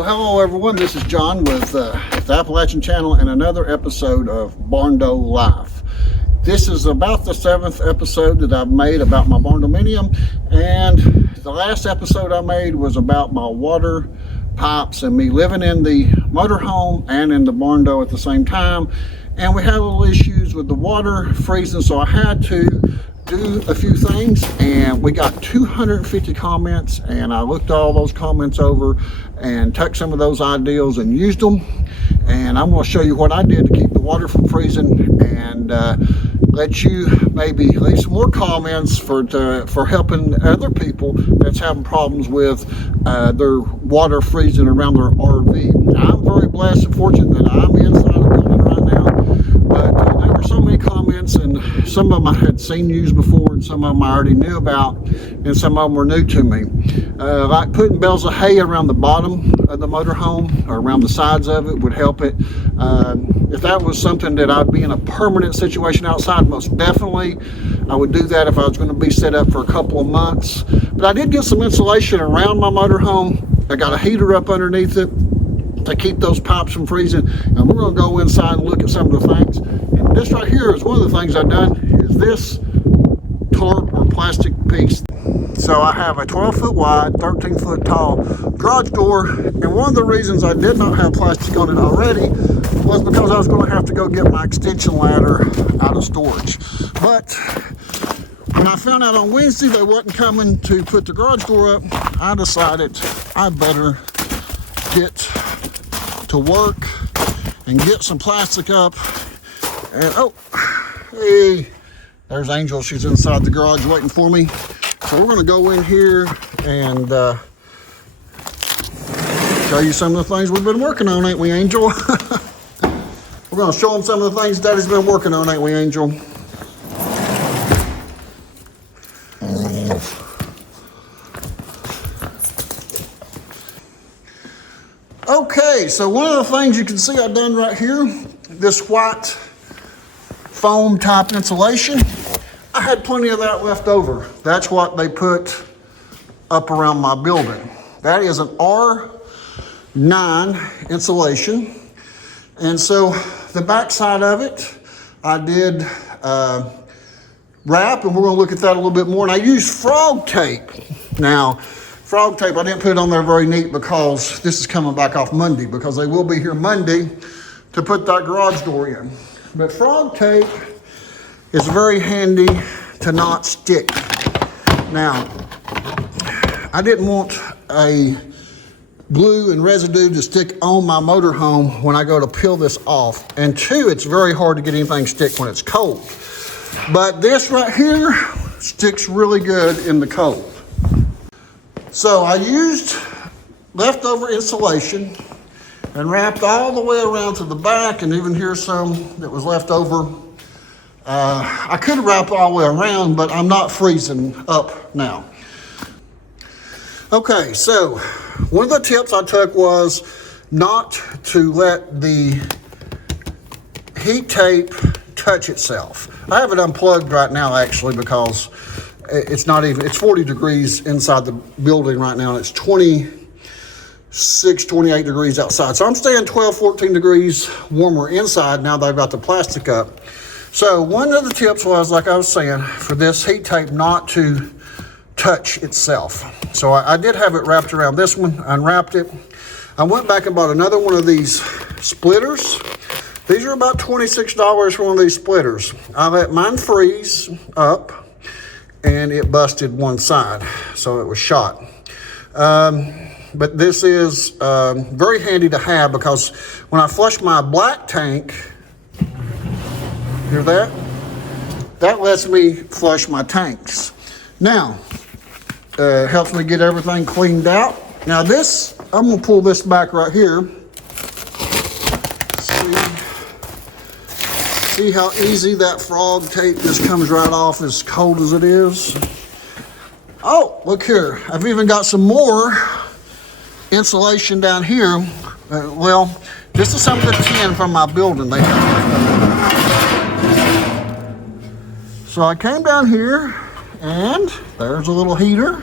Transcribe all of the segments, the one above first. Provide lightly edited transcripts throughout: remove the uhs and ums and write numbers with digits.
Well, hello everyone, this is John with the Appalachian Channel and another episode of Barndo Life. This is about the 7th episode that I've made about my Barndominium, and the last episode I made was about my water pipes and me living in the motorhome and in the Barndo at the same time. And we had a little issues with the water freezing, so I had to do a few things, and we got 250 comments, and I looked all those comments over and took some of those ideas and used them. And I'm going to show you what I did to keep the water from freezing, and let you maybe leave some more comments for helping other people that's having problems with their water freezing around their RV. I'm very blessed and fortunate that I'm inside a building right now, but there were so many comments, and some of them I had seen used before, and some of them I already knew about, and some of them were new to me. Like putting bales of hay around the bottom of the motorhome or around the sides of it would help it. If that was something that I'd be in a permanent situation outside, most definitely I would do that if I was going to be set up for a couple of months. But I did get some insulation around my motorhome. I got a heater up underneath it to keep those pipes from freezing, and we're going to go inside and look at some of the things. And this right here is one of the things I've done, is this tarp or plastic piece. So I have a 12-foot wide, 13-foot tall garage door, and one of the reasons I did not have plastic on it already was because I was going to have to go get my extension ladder out of storage. But when I found out on Wednesday they wasn't coming to put the garage door up, I decided I better get to work and get some plastic up. And oh, hey, there's Angel. She's inside the garage waiting for me. So we're going to go in here and show you some of the things we've been working on, ain't we, Angel? We're going to show them some of the things Daddy's been working on, ain't we, Angel? Okay, so one of the things you can see I've done right here, this white foam type insulation, I had plenty of that left over. That's what they put up around my building. That is an R9 insulation. And so the back side of it, I did wrap, and we're going to look at that a little bit more. And I used frog tape. Now, frog tape, I didn't put it on there very neat because this is coming back off Monday, because they will be here Monday to put that garage door in. But frog tape is very handy to not stick. Now, I didn't want a glue and residue to stick on my motorhome when I go to peel this off. And two, it's very hard to get anything stick when it's cold. But this right here sticks really good in the cold. So I used leftover insulation and wrapped all the way around to the back, and even here's some that was left over. I could wrap all the way around, but I'm not freezing up now. Okay, so one of the tips I took was not to let the heat tape touch itself. I have it unplugged right now, actually, because it's 40 degrees inside the building right now, and it's 26, 28 degrees outside. So I'm staying 12, 14 degrees warmer inside now that I've got the plastic up. So one of the tips was, like I was saying, for this heat tape not to touch itself. So I did have it wrapped around this one, unwrapped it. I went back and bought another one of these splitters. These are about $26 for one of these splitters. I let mine freeze up, and it busted one side, so it was shot. But this is very handy to have, because when I flush my black tank, hear that? That lets me flush my tanks. Now, helps me get everything cleaned out. Now this, I'm gonna pull this back right here. See how easy that frog tape just comes right off as cold as it is. Oh, look here. I've even got some more insulation down here. Well, this is some of the tin from my building they have. So I came down here, and there's a little heater.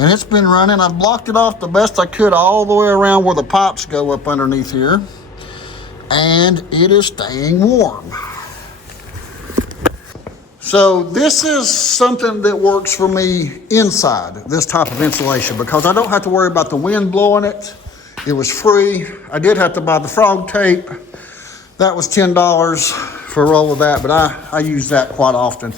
And it's been running. I've blocked it off the best I could all the way around where the pipes go up underneath here. And it is staying warm. So this is something that works for me inside, this type of insulation, because I don't have to worry about the wind blowing it. It was free. I did have to buy the frog tape. That was $10 for a roll of that, but I use that quite often.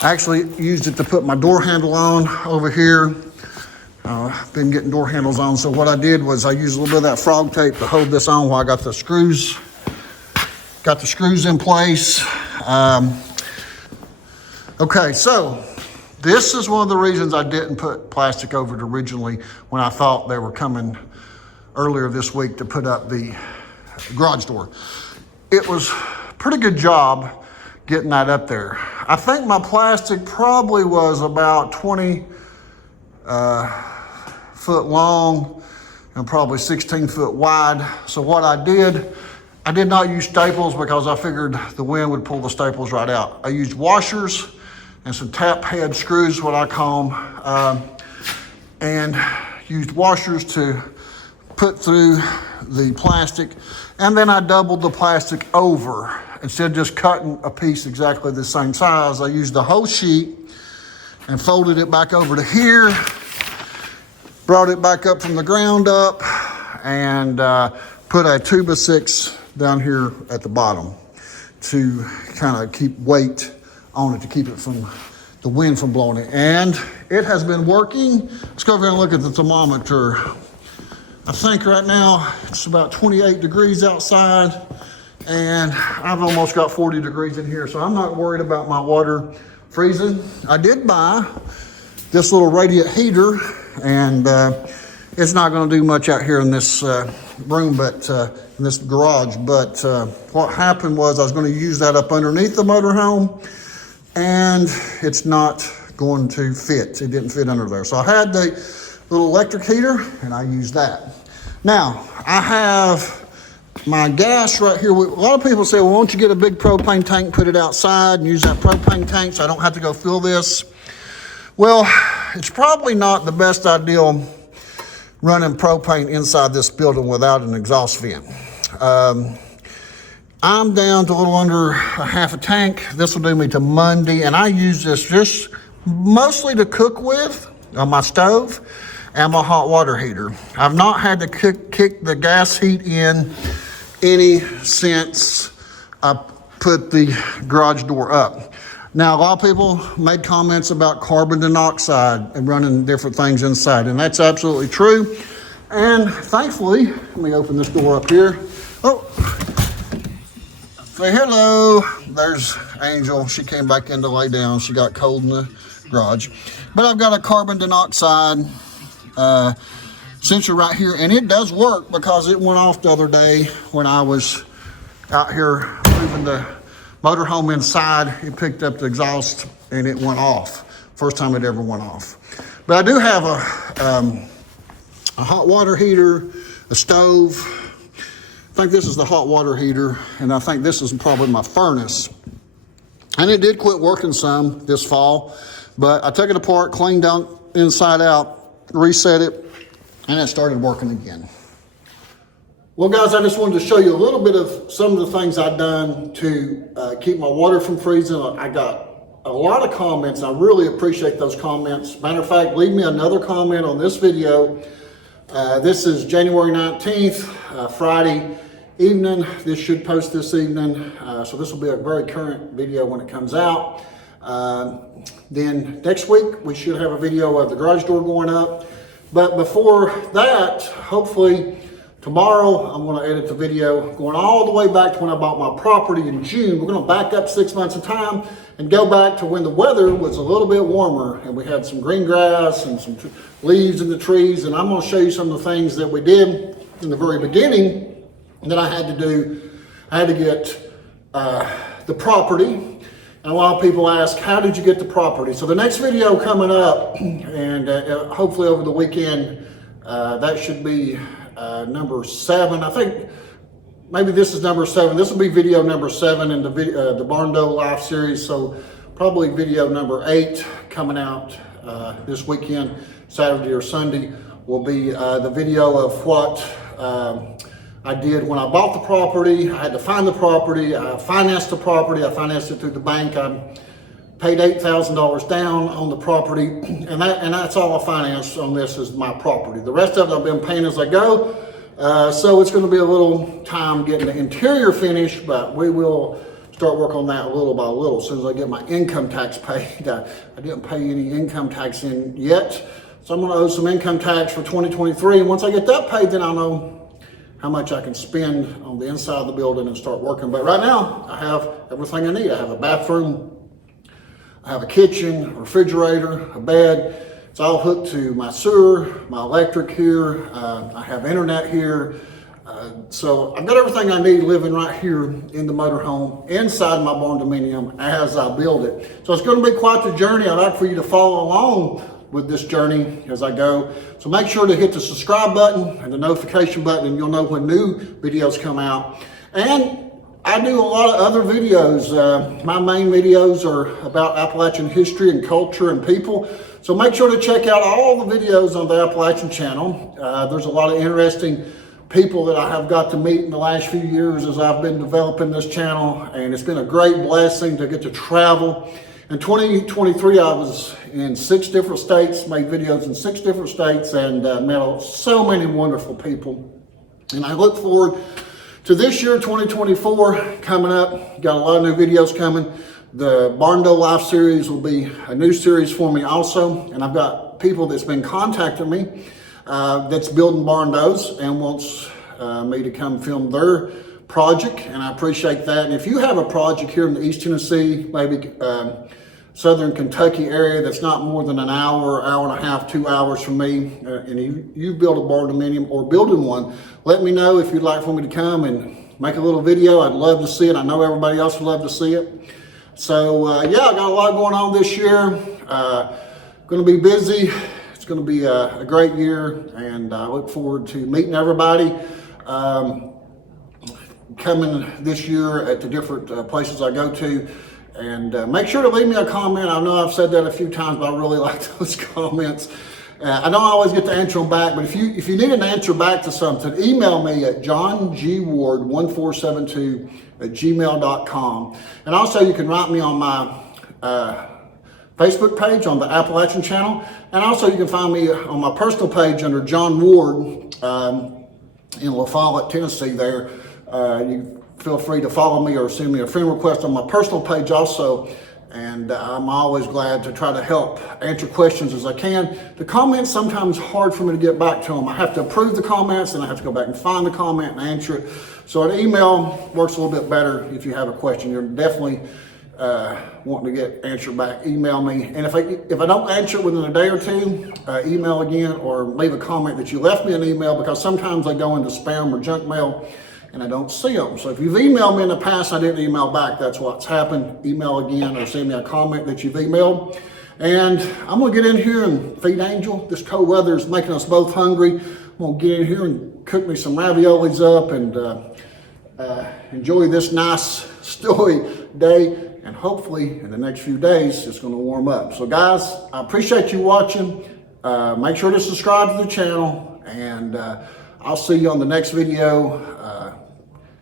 I actually used it to put my door handle on over here. I've been getting door handles on, so what I did was I used a little bit of that frog tape to hold this on while I got the screws in place. Okay, so this is one of the reasons I didn't put plastic over it originally when I thought they were coming earlier this week to put up the garage door. It was a pretty good job getting that up there. I think my plastic probably was about 20 foot long and probably 16 foot wide. So what I did not use staples because I figured the wind would pull the staples right out. I used washers and some tap head screws, what I call them, and used washers to put through the plastic. And then I doubled the plastic over. Instead of just cutting a piece exactly the same size, I used the whole sheet and folded it back over to here, brought it back up from the ground up, and put a 2x6 down here at the bottom to kind of keep weight on it, to keep it from the wind from blowing it. And it has been working. Let's go over here and look at the thermometer. I think right now it's about 28 degrees outside, and I've almost got 40 degrees in here, so I'm not worried about my water freezing. I did buy this little radiant heater, and it's not going to do much out here in this room, but in this garage. But what happened was I was going to use that up underneath the motorhome, and it's not going to fit. It didn't fit under there. So I had the little electric heater, and I used that. Now, I have my gas right here. A lot of people say, well, why don't you get a big propane tank, put it outside, and use that propane tank so I don't have to go fill this? Well, it's probably not the best ideal running propane inside this building without an exhaust vent. I'm down to a little under a half a tank. This will do me to Monday, and I use this just mostly to cook with on my stove and my hot water heater. I've not had to kick the gas heat in any since I put the garage door up. Now, a lot of people made comments about carbon dioxide and running different things inside, and that's absolutely true. And thankfully, let me open this door up here. Oh, say hello. There's Angel. She came back in to lay down. She got cold in the garage. But I've got a carbon dioxide sensor right here, and it does work because it went off the other day when I was out here moving the motorhome inside. It picked up the exhaust and it went off. First time it ever went off. But I do have a hot water heater, a stove. I think this is the hot water heater, and I think this is probably my furnace. And it did quit working some this fall, but I took it apart, cleaned down inside out, reset it, and it started working again. Well, guys, I just wanted to show you a little bit of some of the things I've done to keep my water from freezing. I got a lot of comments. I really appreciate those comments. Matter of fact, leave me another comment on this video. This is January 19th, Friday evening. This should post this evening. So this will be a very current video when it comes out. Then next week, we should have a video of the garage door going up. But before that, hopefully tomorrow, I'm going to edit the video going all the way back to when I bought my property in June. We're going to back up 6 months of time and go back to when the weather was a little bit warmer and we had some green grass and some leaves in the trees. And I'm going to show you some of the things that we did in the very beginning that I had to do. I had to get the property. And a lot of people ask, how did you get the property? So the next video coming up, and hopefully over the weekend, that should be number 7. I think maybe this is number 7. This will be video number 7 in the Barndo Life series. So probably video number 8 coming out this weekend, Saturday or Sunday, will be the video of what I did when I bought the property. I had to find the property. I financed the property. I financed it through the bank. I paid $8,000 down on the property, and that's all I financed on this is my property. The rest of it I've been paying as I go. So it's going to be a little time getting the interior finished, but we will start working on that little by little. As soon as I get my income tax paid, I didn't pay any income tax in yet. So I'm going to owe some income tax for 2023. And once I get that paid, then I'll know how much I can spend on the inside of the building and start working. But right now, I have everything I need. I have a bathroom, I have a kitchen, a refrigerator, a bed. It's all hooked to my sewer, my electric here. I have internet here. So I've got everything I need living right here in the motorhome inside my Barndominium as I build it. So it's going to be quite the journey. I'd like for you to follow along with this journey as I go. So make sure to hit the subscribe button and the notification button, and you'll know when new videos come out. And I do a lot of other videos. My main videos are about Appalachian history and culture and people. So make sure to check out all the videos on the Appalachian channel. There's a lot of interesting people that I have got to meet in the last few years as I've been developing this channel, and it's been a great blessing to get to travel. In 2023, I was in 6 different states, made videos in 6 different states, and met so many wonderful people. And I look forward to this year, 2024, coming up. Got a lot of new videos coming. The Barndo Life series will be a new series for me also. And I've got people that's been contacting me that's building Barndos and wants me to come film their project, and I appreciate that. And if you have a project here in the East Tennessee, maybe Southern Kentucky area that's not more than an hour, hour and a half, 2 hours from me, and you build a Barndominium or building one, let me know if you'd like for me to come and make a little video. I'd love to see it. I know everybody else would love to see it. So yeah, I got a lot going on this year. Going to be busy. It's going to be a great year, and I look forward to meeting everybody coming this year at the different places I go to. And make sure to leave me a comment. I know I've said that a few times, but I really like those comments. I don't always get to answer them back, but if you need an answer back to something, email me at johngward1472@gmail.com. And also you can write me on my Facebook page on the Appalachian channel. And also you can find me on my personal page under John Ward in La Follette, Tennessee there. You feel free to follow me or send me a friend request on my personal page also. And I'm always glad to try to help answer questions as I can. The comments sometimes hard for me to get back to them. I have to approve the comments and I have to go back and find the comment and answer it. So an email works a little bit better if you have a question. You're definitely wanting to get answered back, email me. And if I don't answer it within a day or two, email again or leave a comment that you left me an email, because sometimes they go into spam or junk mail and I don't see them. So if you've emailed me in the past, I didn't email back, that's what's happened. Email again or send me a comment that you've emailed. And I'm gonna get in here and feed Angel. This cold weather is making us both hungry. I'm gonna get in here and cook me some raviolis up and enjoy this nice snowy day. And hopefully in the next few days, it's gonna warm up. So guys, I appreciate you watching. Make sure to subscribe to the channel, and I'll see you on the next video.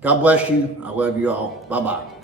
God bless you. I love you all. Bye-bye.